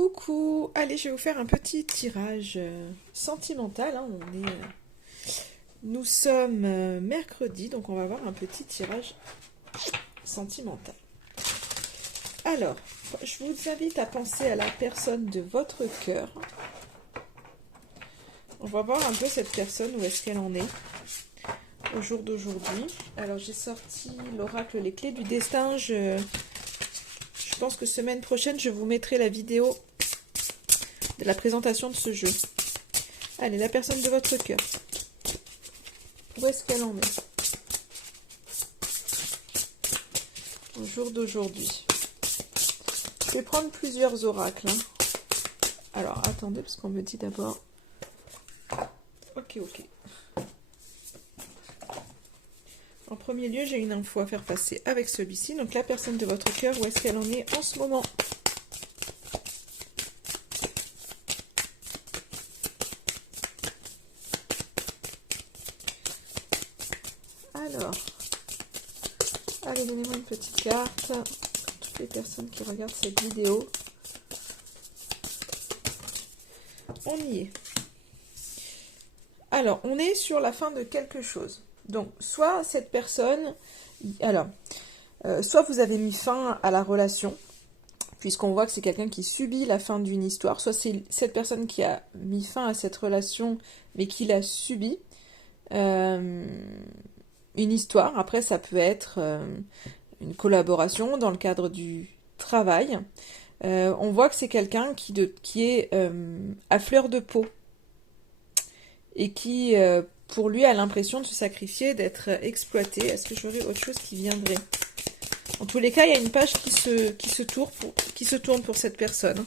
Coucou, allez, je vais vous faire un petit tirage sentimental, hein. Nous sommes mercredi, donc on va voir un petit tirage sentimental. Alors, je vous invite à penser à la personne de votre cœur. On va voir un peu cette personne, où est-ce qu'elle en est au jour d'aujourd'hui. Alors, j'ai sorti l'oracle Les Clés du Destin. Je pense que semaine prochaine, je vous mettrai la vidéo de la présentation de ce jeu. Allez, la personne de votre cœur. Où est-ce qu'elle en est au jour d'aujourd'hui? Je vais prendre plusieurs oracles. Hein. Alors, attendez, parce qu'on me dit d'abord... Ok. En premier lieu, j'ai une info à faire passer avec celui-ci. Donc, la personne de votre cœur, où est-ce qu'elle en est en ce moment? Alors, allez, donnez-moi une petite carte. Pour toutes les personnes qui regardent cette vidéo. On y est. Alors, on est sur la fin de quelque chose. Donc, soit cette personne... Alors, soit vous avez mis fin à la relation, puisqu'on voit que c'est quelqu'un qui subit la fin d'une histoire. Soit c'est cette personne qui a mis fin à cette relation, mais qui l'a subi. Une histoire. Après, ça peut être une collaboration dans le cadre du travail. On voit que c'est quelqu'un qui est à fleur de peau. Et qui, pour lui, a l'impression de se sacrifier, d'être exploité. Est-ce que j'aurais autre chose qui viendrait? En tous les cas, il y a une page qui se tourne pour cette personne.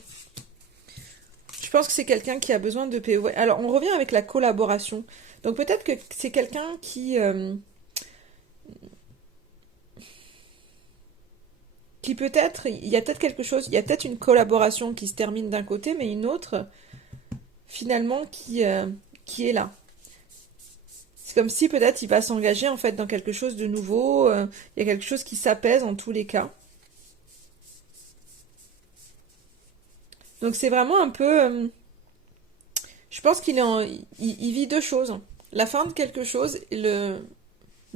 Je pense que c'est quelqu'un qui a besoin de PO. Alors, on revient avec la collaboration. Donc, peut-être que c'est quelqu'un qui peut-être... Il y a peut-être quelque chose... Il y a peut-être une collaboration qui se termine d'un côté, mais une autre, finalement, qui est là. C'est comme si peut-être il va s'engager en fait dans quelque chose de nouveau. Il y a quelque chose qui s'apaise en tous les cas. Donc c'est vraiment un peu... je pense qu'il il vit deux choses. La fin de quelque chose et le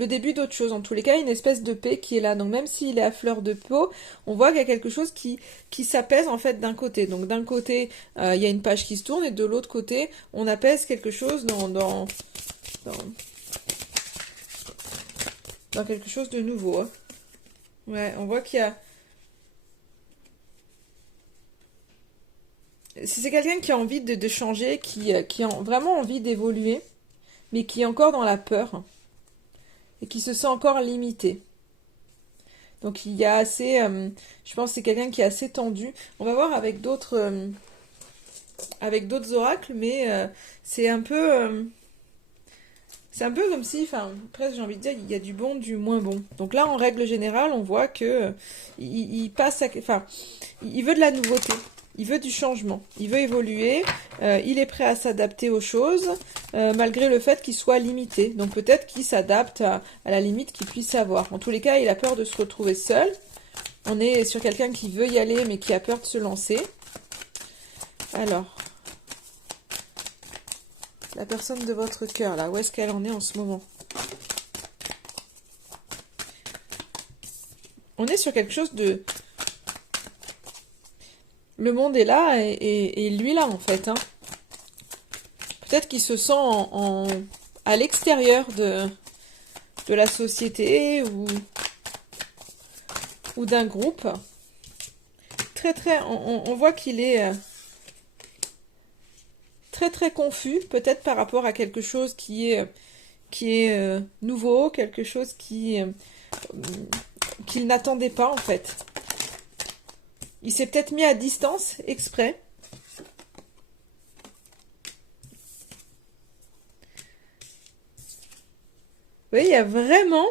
début d'autre chose. En tous les cas, une espèce de paix qui est là. Donc même s'il est à fleur de peau, on voit qu'il y a quelque chose qui s'apaise en fait d'un côté. Donc d'un côté, il y a une page qui se tourne et de l'autre côté, on apaise quelque chose dans quelque chose de nouveau. Hein. Ouais, on voit qu'il y a... C'est quelqu'un qui a envie de changer, qui a vraiment envie d'évoluer, mais qui est encore dans la peur et qui se sent encore limité. Donc il y a assez... je pense que c'est quelqu'un qui est assez tendu. On va voir avec d'autres oracles, mais c'est un peu... c'est un peu comme si, enfin, presque j'ai envie de dire, il y a du bon, du moins bon. Donc là, en règle générale, on voit que il passe à... Enfin, il veut de la nouveauté, il veut du changement, il veut évoluer, il est prêt à s'adapter aux choses, malgré le fait qu'il soit limité. Donc peut-être qu'il s'adapte à la limite qu'il puisse avoir. En tous les cas, il a peur de se retrouver seul. On est sur quelqu'un qui veut y aller, mais qui a peur de se lancer. Alors... La personne de votre cœur, là, où est-ce qu'elle en est en ce moment? On est sur quelque chose de... Le monde est là et lui là, en fait. Hein. Peut-être qu'il se sent à l'extérieur de la société ou d'un groupe. On voit qu'il est... très confus, peut-être par rapport à quelque chose qui est nouveau, quelque chose qu'il n'attendait pas en fait. Il s'est peut-être mis à distance exprès. Vous voyez, il y a vraiment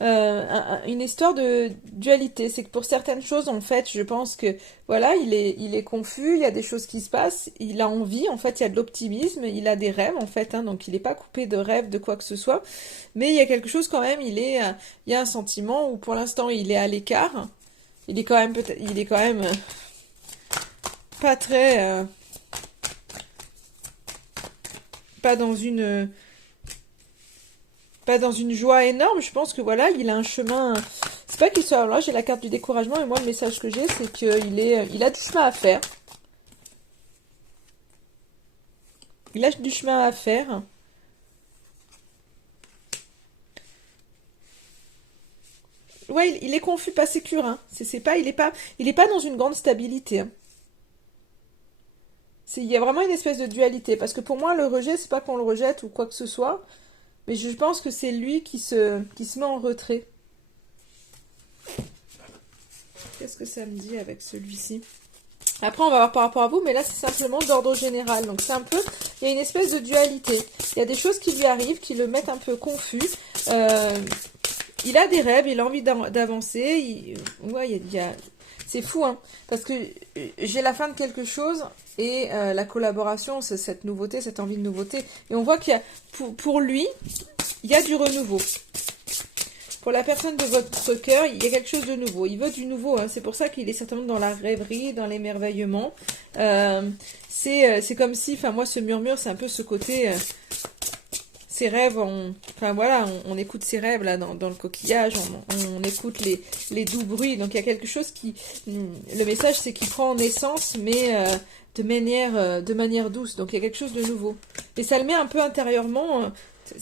une histoire de dualité. C'est que pour certaines choses, en fait, je pense que, voilà, il est confus, il y a des choses qui se passent, il a envie, en fait, il y a de l'optimisme, il a des rêves, en fait, hein, donc il n'est pas coupé de rêves, de quoi que ce soit, mais il y a quelque chose quand même, il y a un sentiment où, pour l'instant, il est à l'écart, il est quand même, pas très... pas dans une... pas dans une joie énorme. Je pense que voilà, il a un chemin... C'est pas qu'il soit... Là, j'ai la carte du découragement, et moi, le message que j'ai, c'est il a du chemin à faire. Il a du chemin à faire. Ouais, il est confus, pas sécure, hein. C'est pas, il est pas dans une grande stabilité, hein. Il y a vraiment une espèce de dualité. Parce que pour moi, le rejet, c'est pas qu'on le rejette ou quoi que ce soit. Mais je pense que c'est lui qui se met en retrait. Qu'est-ce que ça me dit avec celui-ci? Après, on va voir par rapport à vous, mais là, c'est simplement d'ordre général. Donc, c'est un peu... Il y a une espèce de dualité. Il y a des choses qui lui arrivent, qui le mettent un peu confus. Euh, il a des rêves, il a envie d'avancer. Ouais, c'est fou, hein. Parce que j'ai la fin de quelque chose et la collaboration, c'est cette nouveauté, cette envie de nouveauté. Et on voit qu'il y a... Pour lui, il y a du renouveau. Pour la personne de votre cœur, il y a quelque chose de nouveau. Il veut du nouveau, hein. C'est pour ça qu'il est certainement dans la rêverie, dans l'émerveillement. C'est comme si, enfin moi, ce murmure, c'est un peu ce côté... ses rêves, enfin voilà, on écoute ses rêves là dans le coquillage, on écoute les doux bruits. Donc il y a quelque chose qui... Le message, c'est qu'il prend naissance, mais de manière douce. Donc il y a quelque chose de nouveau. Et ça le met un peu intérieurement...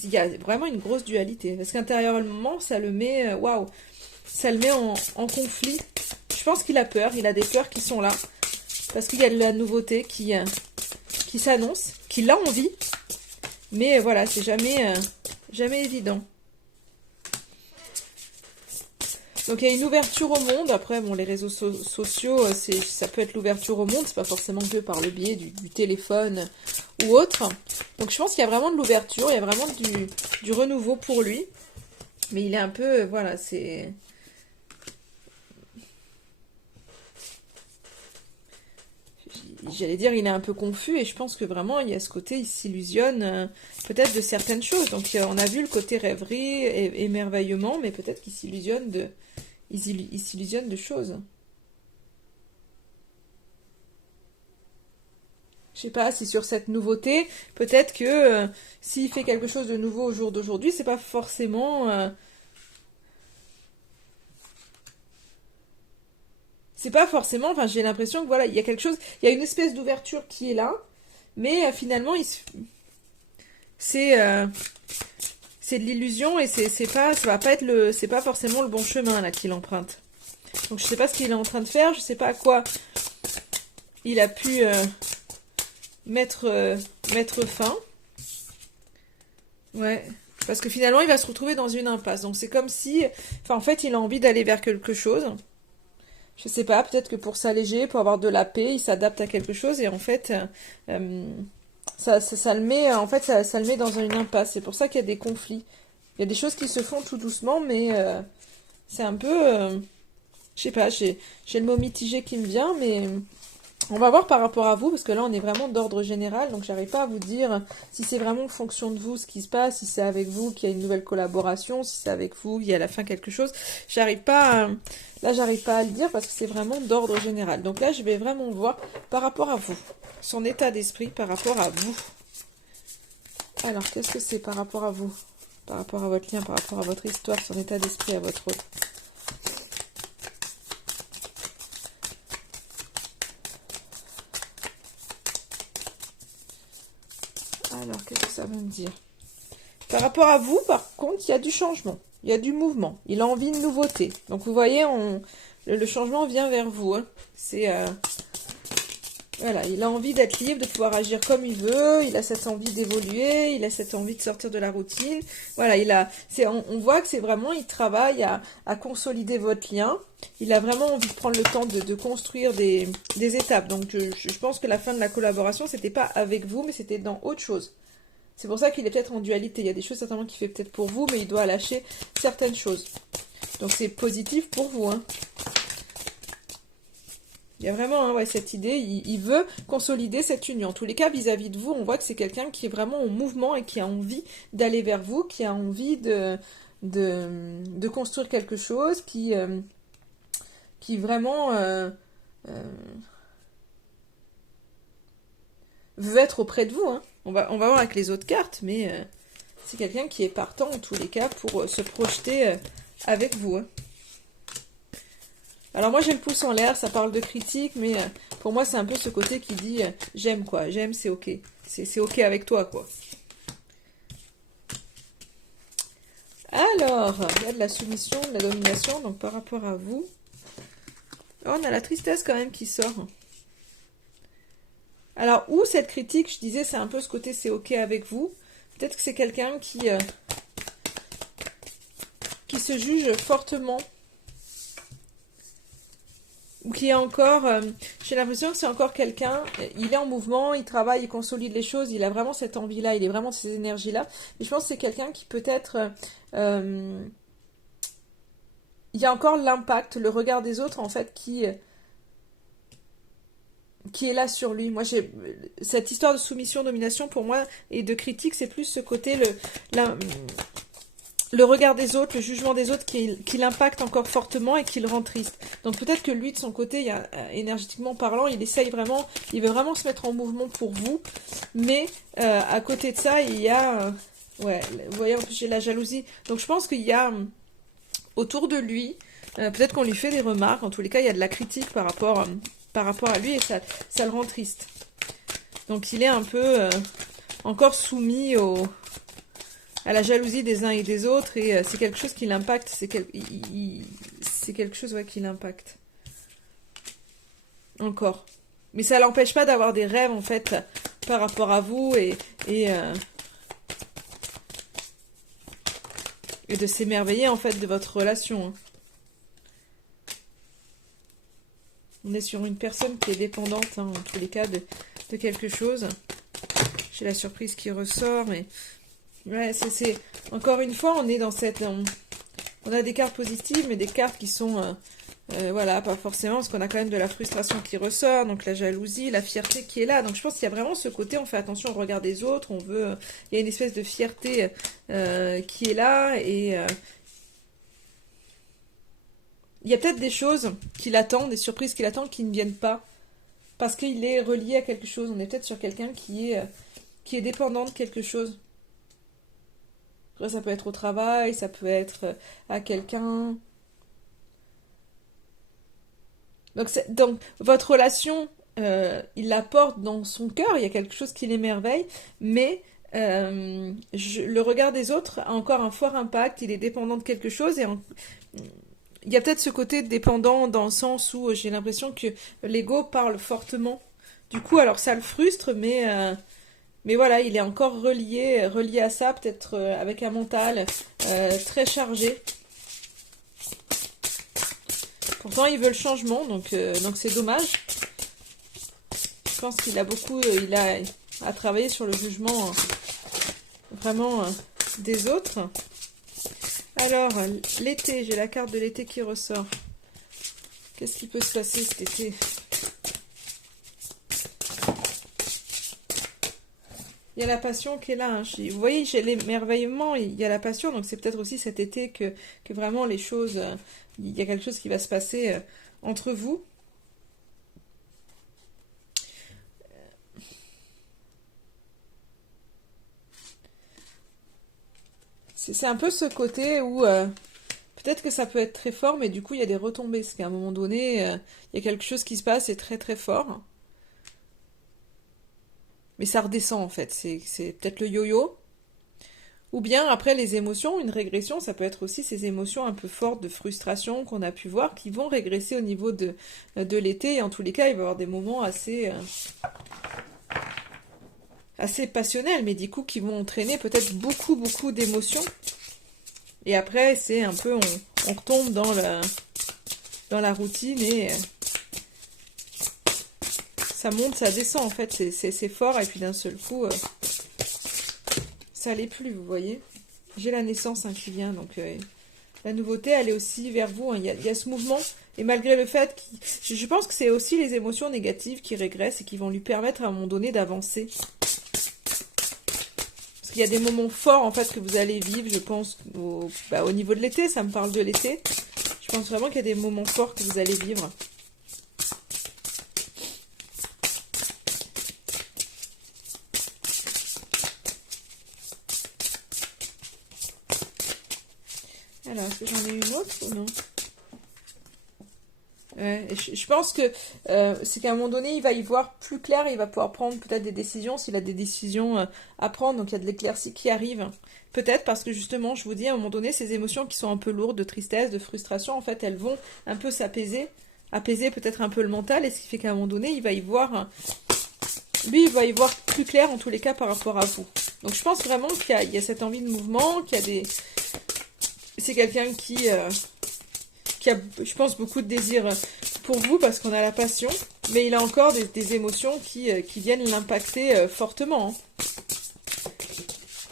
il y a vraiment une grosse dualité. Parce qu'intérieurement, ça le met... Waouh! Ça le met en conflit. Je pense qu'il a peur. Il a des peurs qui sont là. Parce qu'il y a de la nouveauté qui s'annonce. Qu'il a envie. Mais voilà, c'est jamais évident. Donc il y a une ouverture au monde. Après, bon, les réseaux sociaux, ça peut être l'ouverture au monde. C'est pas forcément que par le biais du téléphone ou autre. Donc je pense qu'il y a vraiment de l'ouverture. Il y a vraiment du renouveau pour lui. Mais il est un peu... voilà, c'est... J'allais dire, il est un peu confus. Et je pense que vraiment, il y a ce côté, il s'illusionne peut-être de certaines choses. Donc on a vu le côté rêverie et émerveillement. Mais peut-être qu'il s'illusionne il s'illusionne de choses. Je sais pas si sur cette nouveauté, peut-être que s'il fait quelque chose de nouveau au jour d'aujourd'hui, c'est pas forcément... c'est pas forcément... Enfin, j'ai l'impression que voilà, il y a quelque chose... Il y a une espèce d'ouverture qui est là, mais finalement, c'est... c'est de l'illusion et c'est pas... Ça va pas être le... C'est pas forcément le bon chemin, là, qu'il emprunte. Donc, je sais pas ce qu'il est en train de faire, je sais pas à quoi il a pu... mettre fin. Ouais. Parce que finalement, il va se retrouver dans une impasse. Donc c'est comme si... Enfin, en fait, il a envie d'aller vers quelque chose. Je sais pas, peut-être que pour s'alléger, pour avoir de la paix, il s'adapte à quelque chose. Et en fait, ça le met... En fait, ça le met dans une impasse. C'est pour ça qu'il y a des conflits. Il y a des choses qui se font tout doucement, mais c'est un peu... je sais pas, j'ai le mot mitigé qui me vient, mais... On va voir par rapport à vous, parce que là on est vraiment d'ordre général, donc j'arrive pas à vous dire si c'est vraiment en fonction de vous ce qui se passe, si c'est avec vous qu'il y a une nouvelle collaboration, si c'est avec vous, il y a à la fin quelque chose. Là j'arrive pas à le dire parce que c'est vraiment d'ordre général. Donc là je vais vraiment voir par rapport à vous, son état d'esprit par rapport à vous. Alors qu'est-ce que c'est par rapport à vous, par rapport à votre lien, par rapport à votre histoire, son état d'esprit à votre autre. Alors, qu'est-ce que ça veut me dire? Par rapport à vous, par contre, il y a du changement. Il y a du mouvement. Il a envie de nouveauté. Donc, vous voyez, le changement vient vers vous, hein. Voilà, il a envie d'être libre, de pouvoir agir comme il veut. Il a cette envie d'évoluer. Il a cette envie de sortir de la routine. Voilà, on voit que c'est vraiment, il travaille à consolider votre lien. Il a vraiment envie de prendre le temps de construire des étapes. Donc, je pense que la fin de la collaboration, c'était pas avec vous, mais c'était dans autre chose. C'est pour ça qu'il est peut-être en dualité. Il y a des choses certainement qu'il fait peut-être pour vous, mais il doit lâcher certaines choses. Donc, c'est positif pour vous, hein. Il y a vraiment hein, ouais, cette idée, il veut consolider cette union. En tous les cas, vis-à-vis de vous, on voit que c'est quelqu'un qui est vraiment en mouvement et qui a envie d'aller vers vous, qui a envie de construire quelque chose, qui vraiment... veut être auprès de vous, hein. On va voir avec les autres cartes, mais c'est quelqu'un qui est partant en tous les cas pour se projeter avec vous, hein. Alors moi j'ai le pouce en l'air, ça parle de critique, mais pour moi c'est un peu ce côté qui dit j'aime quoi, j'aime, c'est ok. C'est ok avec toi quoi. Alors, il y a de la soumission, de la domination, donc par rapport à vous. Oh, on a la tristesse quand même qui sort. Alors, où cette critique, je disais, c'est un peu ce côté c'est ok avec vous. Peut-être que c'est quelqu'un qui se juge fortement. Ou qui est encore, j'ai l'impression que c'est encore quelqu'un, il est en mouvement, il travaille, il consolide les choses, il a vraiment cette envie-là, il est vraiment de ces énergies-là. Et je pense que c'est quelqu'un qui peut-être, il y a encore l'impact, le regard des autres en fait qui est là sur lui. Moi, j'ai cette histoire de soumission, domination pour moi et de critique, c'est plus ce côté le regard des autres, le jugement des autres qui l'impacte encore fortement et qui le rend triste. Donc peut-être que lui, de son côté, énergétiquement parlant, il essaye vraiment, il veut vraiment se mettre en mouvement pour vous, mais à côté de ça, il y a, ouais, vous voyez, en plus j'ai la jalousie. Donc je pense qu'il y a autour de lui, peut-être qu'on lui fait des remarques, en tous les cas, il y a de la critique par rapport à lui et ça le rend triste. Donc il est un peu encore soumis à la jalousie des uns et des autres et c'est quelque chose qui l'impacte, c'est quelque chose ouais, qui l'impacte. Encore. Mais ça l'empêche pas d'avoir des rêves en fait par rapport à vous et de s'émerveiller en fait de votre relation. Hein. On est sur une personne qui est dépendante hein, en tous les cas de quelque chose. J'ai la surprise qui ressort mais ouais, c'est encore une fois, on est dans cette... on a des cartes positives, mais des cartes qui sont... voilà, pas forcément, parce qu'on a quand même de la frustration qui ressort, donc la jalousie, la fierté qui est là. Donc je pense qu'il y a vraiment ce côté, on fait attention au regard des autres, on veut... il y a une espèce de fierté qui est là, et... il y a peut-être des choses qui l'attendent, des surprises qui l'attendent, qui ne viennent pas, parce qu'il est relié à quelque chose. On est peut-être sur quelqu'un qui est dépendant de quelque chose. Ça peut être au travail, ça peut être à quelqu'un. Donc votre relation, il la porte dans son cœur, il y a quelque chose qui l'émerveille, mais le regard des autres a encore un fort impact, il est dépendant de quelque chose, et il y a peut-être ce côté dépendant dans le sens où j'ai l'impression que l'ego parle fortement. Du coup, alors ça le frustre, mais voilà, il est encore relié à ça, peut-être avec un mental très chargé. Pourtant, il veut le changement, donc c'est dommage. Je pense qu'il a beaucoup, il a à travailler sur le jugement vraiment des autres. Alors, l'été, j'ai la carte de l'été qui ressort. Qu'est-ce qui peut se passer cet été ? Il y a la passion qui est là. Hein. Vous voyez, j'ai l'émerveillement, il y a la passion. Donc c'est peut-être aussi cet été que vraiment les choses... il y a quelque chose qui va se passer entre vous. C'est un peu ce côté où... peut-être que ça peut être très fort, mais du coup il y a des retombées. Parce qu'à un moment donné, il y a quelque chose qui se passe, c'est très très fort. Mais ça redescend en fait, c'est peut-être le yo-yo. Ou bien après les émotions, une régression, ça peut être aussi ces émotions un peu fortes de frustration qu'on a pu voir qui vont régresser au niveau de l'été. Et en tous les cas, il va y avoir des moments assez passionnels, mais du coup qui vont entraîner peut-être beaucoup beaucoup d'émotions. Et après, c'est un peu, on retombe dans la routine et... ça monte, ça descend en fait, c'est fort et puis d'un seul coup, ça l'est plus, vous voyez. J'ai la naissance hein, qui vient, donc la nouveauté, elle est aussi vers vous. Hein. Il y a ce mouvement, et malgré le fait je pense que c'est aussi les émotions négatives qui régressent et qui vont lui permettre à un moment donné d'avancer. Parce qu'il y a des moments forts en fait que vous allez vivre, je pense, au niveau de l'été, ça me parle de l'été. Je pense vraiment qu'il y a des moments forts que vous allez vivre. Alors, est-ce que j'en ai une autre ou non? Ouais, et je pense que c'est qu'à un moment donné, il va y voir plus clair et il va pouvoir prendre peut-être des décisions s'il a des décisions à prendre. Donc il y a de l'éclaircie qui arrive. Peut-être parce que justement, je vous dis, à un moment donné, ces émotions qui sont un peu lourdes, de tristesse, de frustration, en fait, elles vont un peu s'apaiser, apaiser peut-être un peu le mental, et ce qui fait qu'à un moment donné, il va y voir, lui, il va y voir plus clair en tous les cas par rapport à vous. Donc je pense vraiment qu'il y a cette envie de mouvement, qu'il y a des... C'est quelqu'un qui a, je pense, beaucoup de désir pour vous parce qu'on a la passion, mais il a encore des émotions qui viennent l'impacter fortement, hein.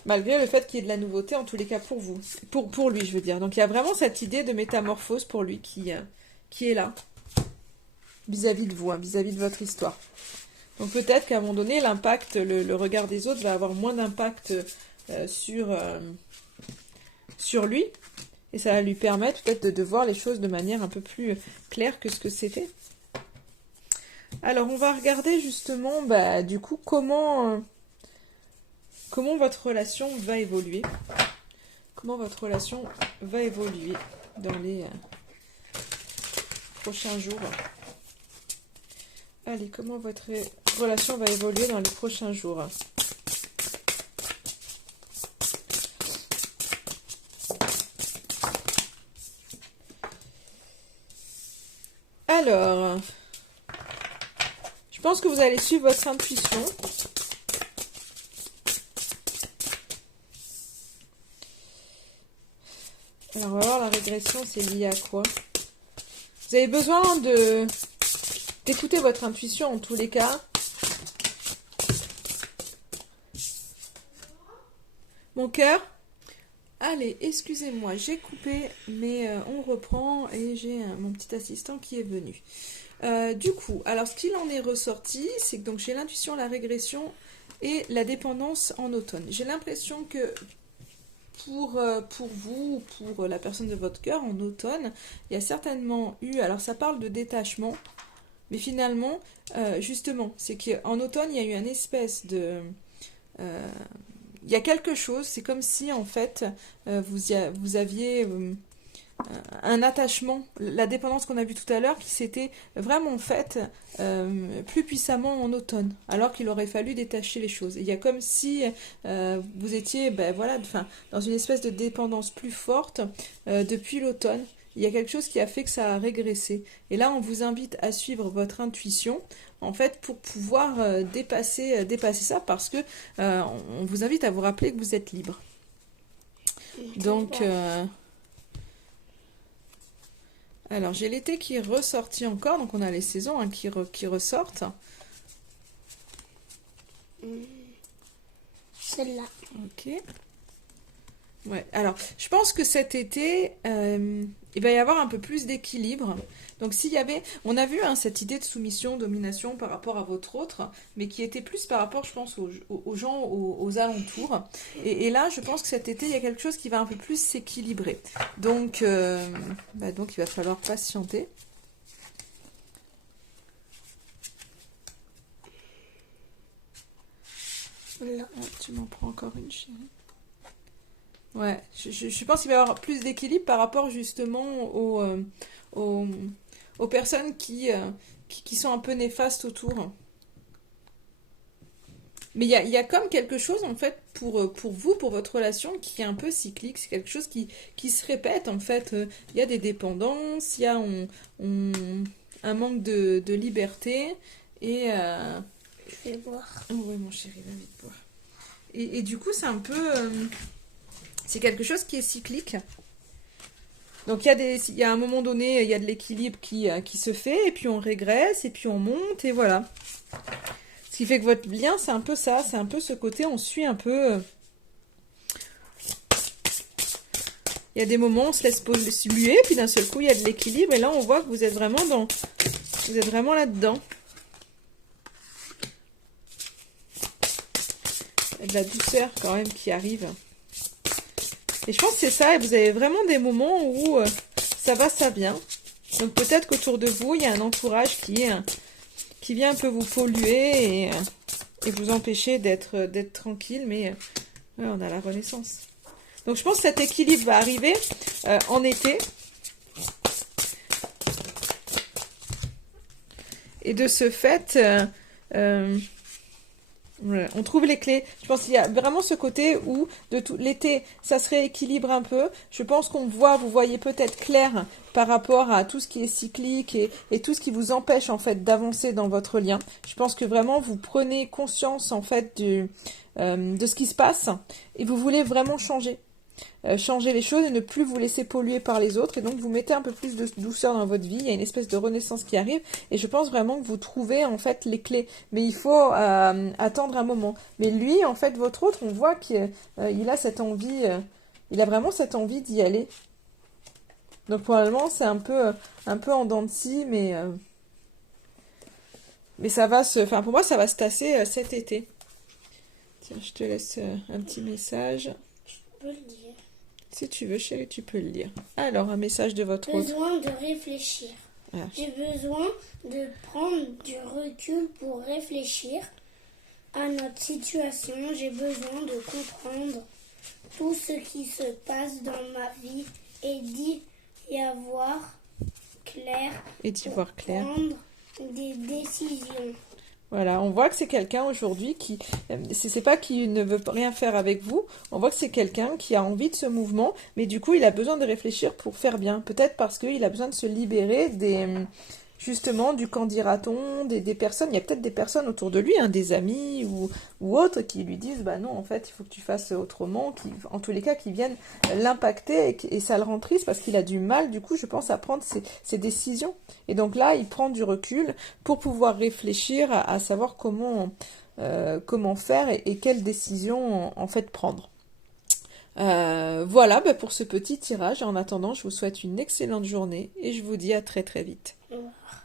Malgré le fait qu'il y ait de la nouveauté, en tous les cas pour vous, pour lui, je veux dire. Donc il y a vraiment cette idée de métamorphose pour lui qui est là, vis-à-vis de vous, hein, vis-à-vis de votre histoire. Donc peut-être qu'à un moment donné, l'impact, le regard des autres va avoir moins d'impact sur lui, et ça va lui permettre peut-être de voir les choses de manière un peu plus claire que ce que c'était. Alors on va regarder justement, du coup, comment votre relation va évoluer. Comment votre relation va évoluer dans les prochains jours. Allez, comment votre relation va évoluer dans les prochains jours. Alors, je pense que vous allez suivre votre intuition. Alors, on va voir la régression, c'est lié à quoi? Vous avez besoin d'écouter votre intuition en tous les cas. Mon cœur? Allez, excusez-moi, j'ai coupé, mais on reprend et j'ai mon petit assistant qui est venu. Du coup, alors ce qu'il en est ressorti, c'est que donc j'ai l'intuition, la régression et la dépendance en automne. J'ai l'impression que pour vous, pour la personne de votre cœur, en automne, il y a certainement eu, alors ça parle de détachement, mais finalement, justement, c'est qu'en automne, il y a eu une espèce de... il y a quelque chose, c'est comme si en fait, vous aviez un attachement, la dépendance qu'on a vue tout à l'heure, qui s'était vraiment faite plus puissamment en automne, alors qu'il aurait fallu détacher les choses. Et il y a comme si vous étiez voilà, dans une espèce de dépendance plus forte depuis l'automne. Il y a quelque chose qui a fait que ça a régressé. Et là, on vous invite à suivre votre intuition, en fait, pour pouvoir dépasser ça, parce que on vous invite à vous rappeler que vous êtes libre. Donc... alors, j'ai l'été qui est ressorti encore, donc on a les saisons qui ressortent. Celle-là. Ok. Ouais, alors, je pense que cet été, il va y avoir un peu plus d'équilibre. Donc, s'il y avait... On a vu cette idée de soumission, domination par rapport à votre autre, mais qui était plus par rapport, je pense, aux gens, aux alentours. Et là, je pense que cet été, il y a quelque chose qui va un peu plus s'équilibrer. Donc, donc, il va falloir patienter. Là. Ah, tu m'en prends encore une, chérie. Ouais, je pense qu'il va y avoir plus d'équilibre par rapport justement aux personnes qui sont un peu néfastes autour. Mais il y a comme quelque chose en fait pour vous, pour votre relation qui est un peu cyclique. C'est quelque chose qui se répète en fait. Il y a des dépendances, il y a un manque de liberté et... Je vais boire. Oh ouais mon chéri, va vite boire. Et du coup c'est un peu... c'est quelque chose qui est cyclique. Donc il y a un moment donné, il y a de l'équilibre qui se fait, et puis on régresse, et puis on monte, et voilà. Ce qui fait que votre lien, c'est un peu ça, c'est un peu ce côté, on suit un peu... Il y a des moments, on se laisse muer, puis d'un seul coup, il y a de l'équilibre, et là, on voit que vous êtes vraiment vous êtes vraiment là-dedans. Il y a de la douceur, quand même, qui arrive. Et je pense que c'est ça, et vous avez vraiment des moments où ça va, ça vient. Donc peut-être qu'autour de vous, il y a un entourage qui vient un peu vous polluer et vous empêcher d'être tranquille, mais ouais, on a la renaissance. Donc je pense que cet équilibre va arriver en été. Et de ce fait, voilà, on trouve les clés. Je pense qu'il y a vraiment ce côté où de tout l'été, ça se rééquilibre un peu. Je pense qu'on voit, vous voyez peut-être clair par rapport à tout ce qui est cyclique et tout ce qui vous empêche en fait d'avancer dans votre lien. Je pense que vraiment vous prenez conscience en fait de ce qui se passe et vous voulez vraiment changer. Changer les choses et ne plus vous laisser polluer par les autres et donc vous mettez un peu plus de douceur dans votre vie, il y a une espèce de renaissance qui arrive et je pense vraiment que vous trouvez en fait les clés, mais il faut attendre un moment. Mais lui en fait votre autre, on voit qu'il a cette envie, il a vraiment cette envie d'y aller. Donc probablement c'est un peu en dents de scie, mais ça va se, enfin pour moi ça va se tasser cet été. Tiens, je te laisse un petit message. Je peux le dire. Si tu veux, chérie, tu peux le lire. Alors, un message de votre autre. Besoin de réfléchir. Ah. J'ai besoin de prendre du recul pour réfléchir à notre situation. J'ai besoin de comprendre tout ce qui se passe dans ma vie et d'y avoir clair. Et d'y voir clair. Prendre des décisions. Voilà, on voit que c'est quelqu'un aujourd'hui qui, c'est pas qu'il ne veut rien faire avec vous, on voit que c'est quelqu'un qui a envie de ce mouvement, mais du coup il a besoin de réfléchir pour faire bien, peut-être parce qu'il a besoin de se libérer justement du qu'en dira-t-on, des personnes, il y a peut-être des personnes autour de lui, hein, des amis ou autres qui lui disent, bah non en fait il faut que tu fasses autrement, qui, en tous les cas qui viennent l'impacter et ça le rend triste parce qu'il a du mal du coup je pense à prendre ses décisions. Et donc là il prend du recul pour pouvoir réfléchir à savoir comment faire et quelles décisions en fait prendre. Voilà pour ce petit tirage. En attendant, je vous souhaite une excellente journée et je vous dis à très très vite.